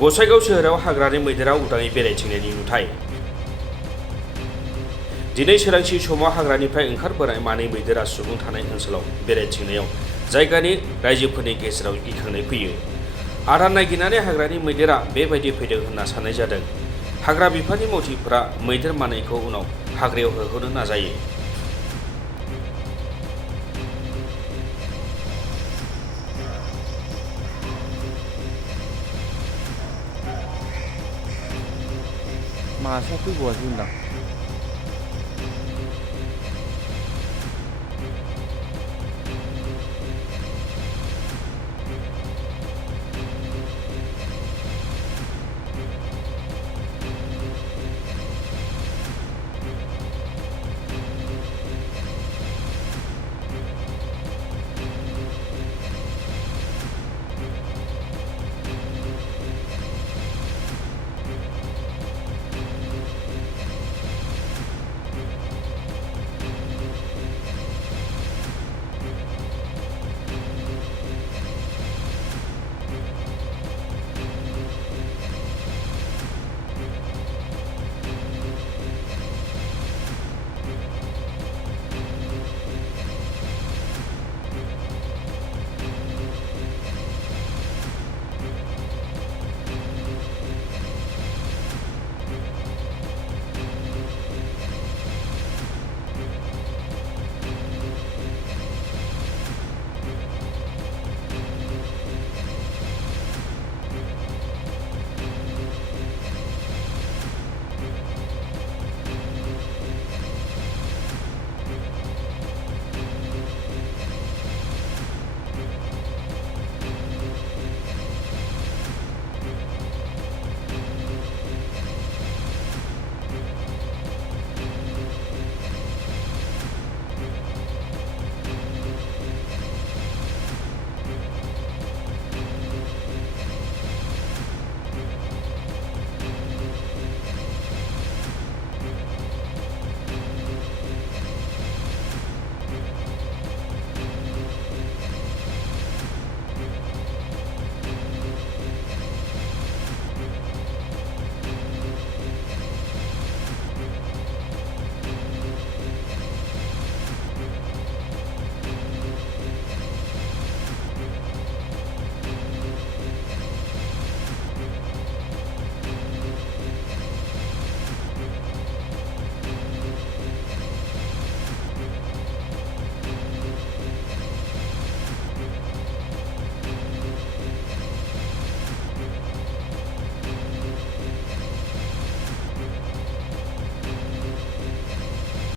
गसाइगाव सोहोराव हाग्रानि मैदेरा उदाङै बेरायथिंनायनि नुथाय। दिनै सोरांसि समाव हाग्रानिफ्राय ओंखारबोनाय मानै मैदेरा सुबुं थानाय ओनसोलाव बेरायथिंनायाव जायगानि रायजोफोरनि गेजेराव गिखांनाय फैयो। आदार नागिरनानै हाग्रानि मैदेरा बेबायदि फैदों होनना साननाय जादों। हाग्रा बिफाननि मावथिफोरा मैदेर मानैखौ उनाव हाग्रायाव होहोनो नाजायो। मासेया फैबावासै होनदां।